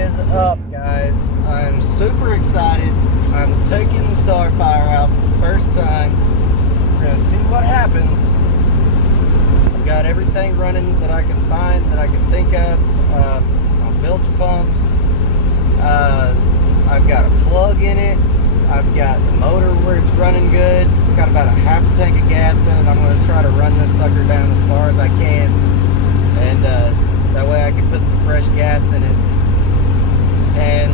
is up, guys? I'm super excited. I'm taking the Starfire out for the first time. We're gonna see what happens. I've got everything running that I can find, that I can think of. My bilge pumps. I've got a plug in it. I've got the motor where it's running good. It's got about a half a tank of gas in it. I'm going to try to run this sucker down as far as I can, and that way I can put some fresh gas in it. And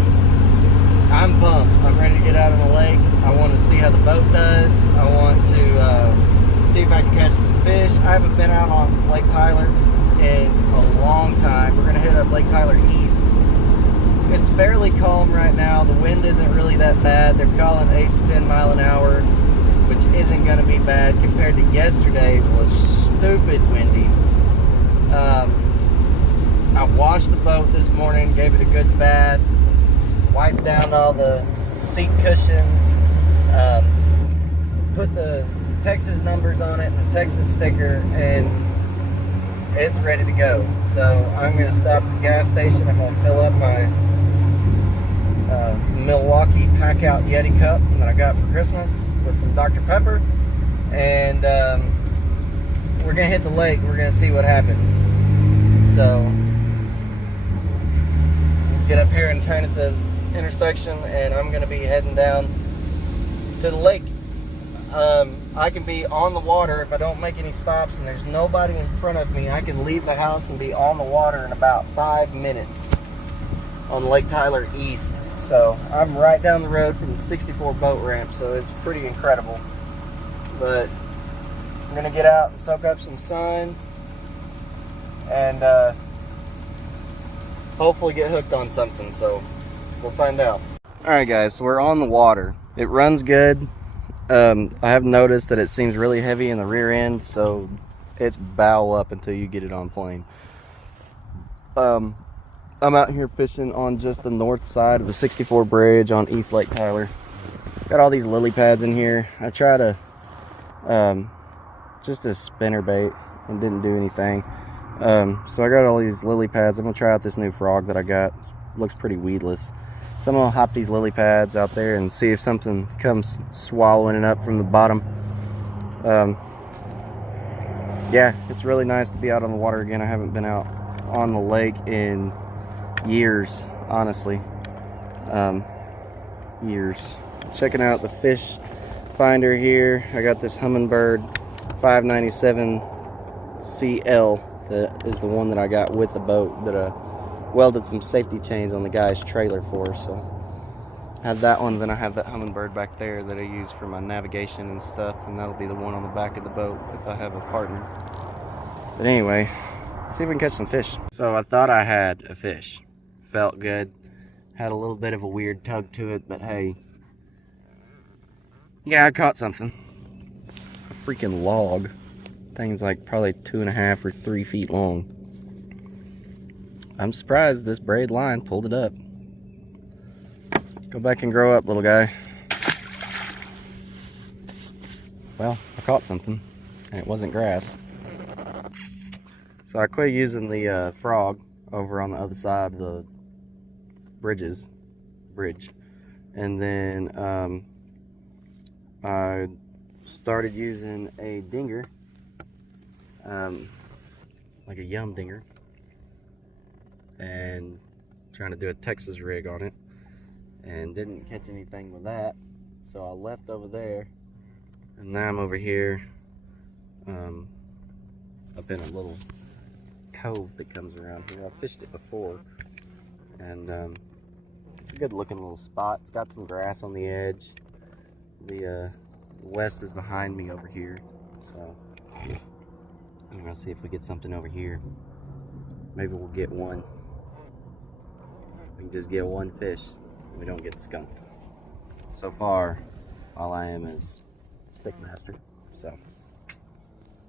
I'm pumped. I'm ready to get out on the lake. I want to see how the boat does. I want to see if I can catch some fish. I haven't been out on Lake Tyler in a long time. We're going to hit up Lake Tyler East. It's fairly calm right now. The wind isn't really that bad. They're calling 8 to 10 mile an hour, which isn't going to be bad compared to yesterday. It was stupid windy. I washed the boat this morning, gave it a good bath, wiped down all the seat cushions, put the Texas numbers on it and the Texas sticker, and it's ready to go. So I'm going to stop at the gas station. I'm going to fill up my Milwaukee Pack Out Yeti cup that I got for Christmas with some Dr. Pepper, and we're going to hit the lake. We're going to see what happens. So get up here and turn at the intersection, and I'm going to be heading down to the lake. I can be on the water if I don't make any stops and there's nobody in front of me. I can leave the house and be on the water in about 5 minutes on Lake Tyler East. So I'm right down the road from the 64 boat ramp, so it's pretty incredible. But I'm going to get out and soak up some sun and hopefully get hooked on something, so we'll find out. Alright guys, so we're on the water. It runs good. I have noticed that it seems really heavy in the rear end, so it's bow up until you get it on plane. I'm out here fishing on just the north side of the 64 bridge on East Lake Tyler. Got all these lily pads in here. I tried a just a spinner bait and didn't do anything. So I got all these lily pads. I'm gonna try out this new frog that I got. It looks pretty weedless. So I'm gonna hop these lily pads out there and see if something comes swallowing it up from the bottom. Yeah, it's really nice to be out on the water again. I haven't been out on the lake in years, honestly. Years. Checking out the fish finder here. I got this Humminbird 597 CL. That is the one that I got with the boat that I welded some safety chains on the guy's trailer for. So I have that one, then I have that Humminbird back there that I use for my navigation and stuff, and that'll be the one on the back of the boat if I have a partner. But anyway, see if we can catch some fish. So I thought I had a fish. Felt good. Had a little bit of a weird tug to it, but hey. Yeah, I caught something. A freaking log. Thing's like probably 2.5 or 3 feet long. I'm surprised this braid line pulled it up. Go back and grow up, little guy. Well, I caught something, and it wasn't grass. So I quit using the frog over on the other side of the bridge, and then I started using a dinger, like a yum dinger, and trying to do a Texas rig on it, and didn't catch anything with that. So I left over there, and now I'm over here up in a little cove that comes around here. I've fished it before, and it's a good looking little spot. It's got some grass on the edge. The west is behind me over here, so I'm gonna see if we get something over here. Maybe we'll get one. We can just get one fish. We don't get skunked. So far, all I am is stickmaster, so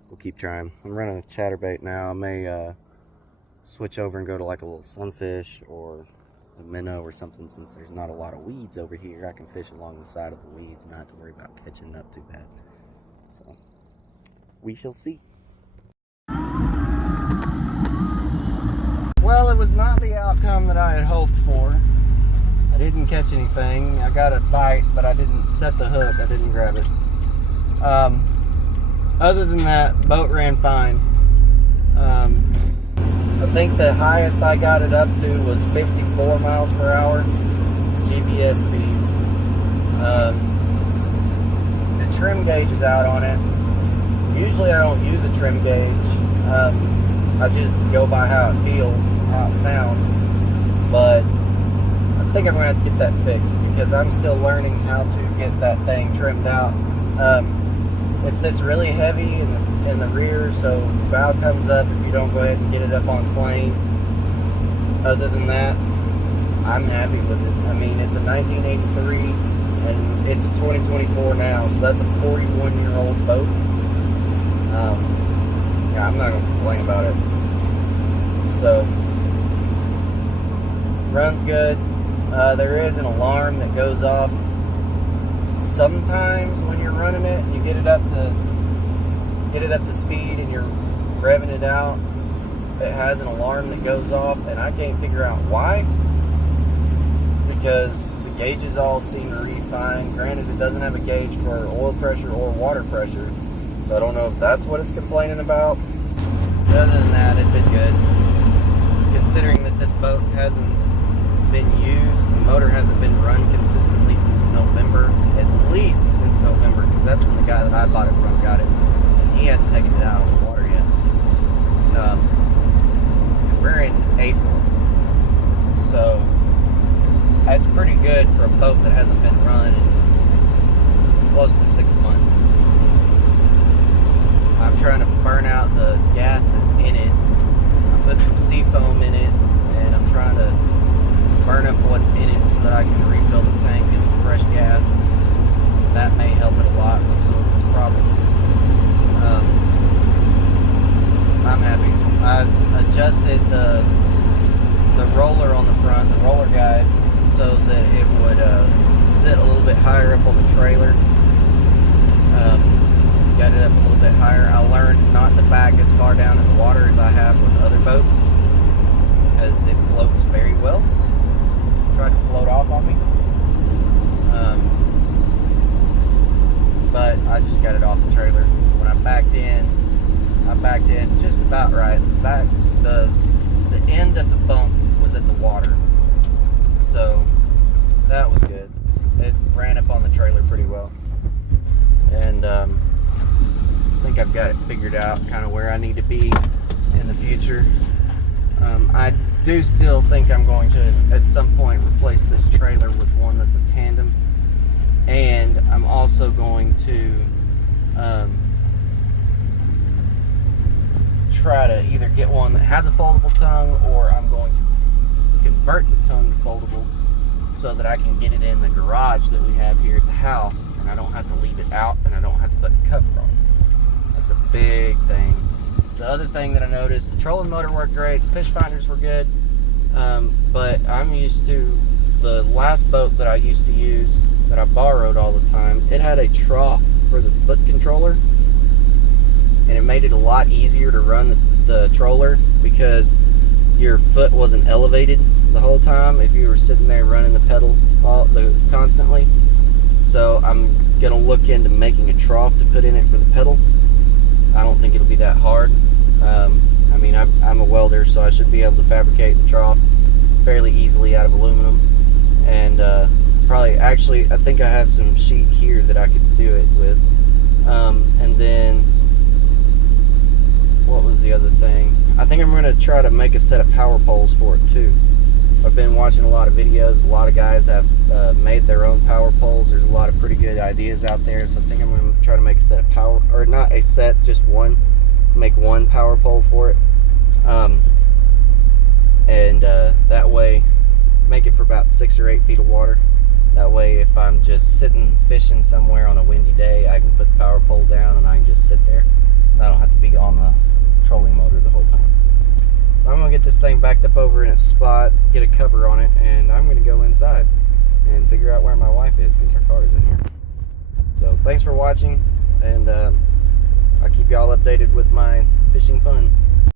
we'll keep trying. I'm running a chatterbait now. I may switch over and go to like a little sunfish or a minnow or something, since there's not a lot of weeds over here. I can fish along the side of the weeds and not have to worry about catching up too bad. So we shall see. Well, it was not the outcome that I had hoped for. I didn't catch anything. I got a bite, but I didn't set the hook. I didn't grab it. Other than that, boat ran fine. I think the highest I got it up to was 54 miles per hour GPS speed. The trim gauge is out on it. Usually I don't use a trim gauge. I just go by how it feels, how it sounds. But I think I'm going to have to get that fixed because I'm still learning how to get that thing trimmed out. It sits really heavy in the rear, so the bow comes up if you don't go ahead and get it up on plane. Other than that, I'm happy with it. I mean, it's a 1983 and it's 2024 now, so that's a 41-year-old boat. Yeah, I'm not going to complain about it. So, runs good. There is an alarm that goes off sometimes when you're running it. You get it up to speed and you're revving it out. It has an alarm that goes off, and I can't figure out why, because the gauges all seem to read fine. Granted, it doesn't have a gauge for oil pressure or water pressure, so I don't know if that's what it's complaining about. But other than that, it did good. Considering that this boat hasn't been used, the motor hasn't been run consistently since November, at least since November, because that's when the guy that I bought it from got it, and he hadn't taken it out of the water yet. We're in April, so that's pretty good for a boat that hasn't been run in close to 6 months. I'm trying to burn out the gas that's in it. I put some sea foam in it, and I'm trying to burn up what's in it so that I can refill the tank, get some fresh gas. That may help it a lot with some of its problems. I'm happy. I've adjusted the roller on the front, the roller guide, so that it would sit a little bit higher up on the trailer. Got it up a little bit higher. I learned not to back as far down in the water as I have with other boats, because it floats very well. Tried to float off on me. But I just got it off the trailer. When I backed in just about right. The end of the bump was at the water. So that was good. It ran up on the trailer pretty well. And I think I've got it figured out kind of where I need to be in the future. I do still think I'm going to at some point replace this trailer with one that's a tandem, and I'm also going to try to either get one that has a foldable tongue, or I'm going to convert the tongue to foldable so that I can get it in the garage that we have here at the house, and I don't have to leave it out, and I don't have to put a cover on it. That's a big thing. The other thing that I noticed, the trolling motor worked great, the fish finders were good, but I'm used to the last boat that I used to use, that I borrowed all the time. It had a trough for the foot controller, and it made it a lot easier to run the troller because your foot wasn't elevated the whole time if you were sitting there running the pedal constantly. So I'm going to look into making a trough to put in it for the pedal. I don't think it'll be that hard. I mean, I'm a welder, so I should be able to fabricate the trough fairly easily out of aluminum. And actually, I think I have some sheet here that I could do it with. And then, what was the other thing? I think I'm going to try to make a set of power poles for it too. I've been watching a lot of videos. A lot of guys have made their own power poles. There's a lot of pretty good ideas out there. So I think I'm going to try to make a set of power, or not a set, just one. Make one power pole for it. That way, make it for about 6 or 8 feet of water. That way, if I'm just sitting fishing somewhere on a windy day, I can put the power pole down and I can just sit there. And I don't have to be on the trolling motor the whole time. But I'm going to get this thing backed up over in its spot, get a cover on it, and I'm going to go inside and figure out where my wife is, because her car is in here. So thanks for watching, and I'll keep y'all updated with my fishing fun.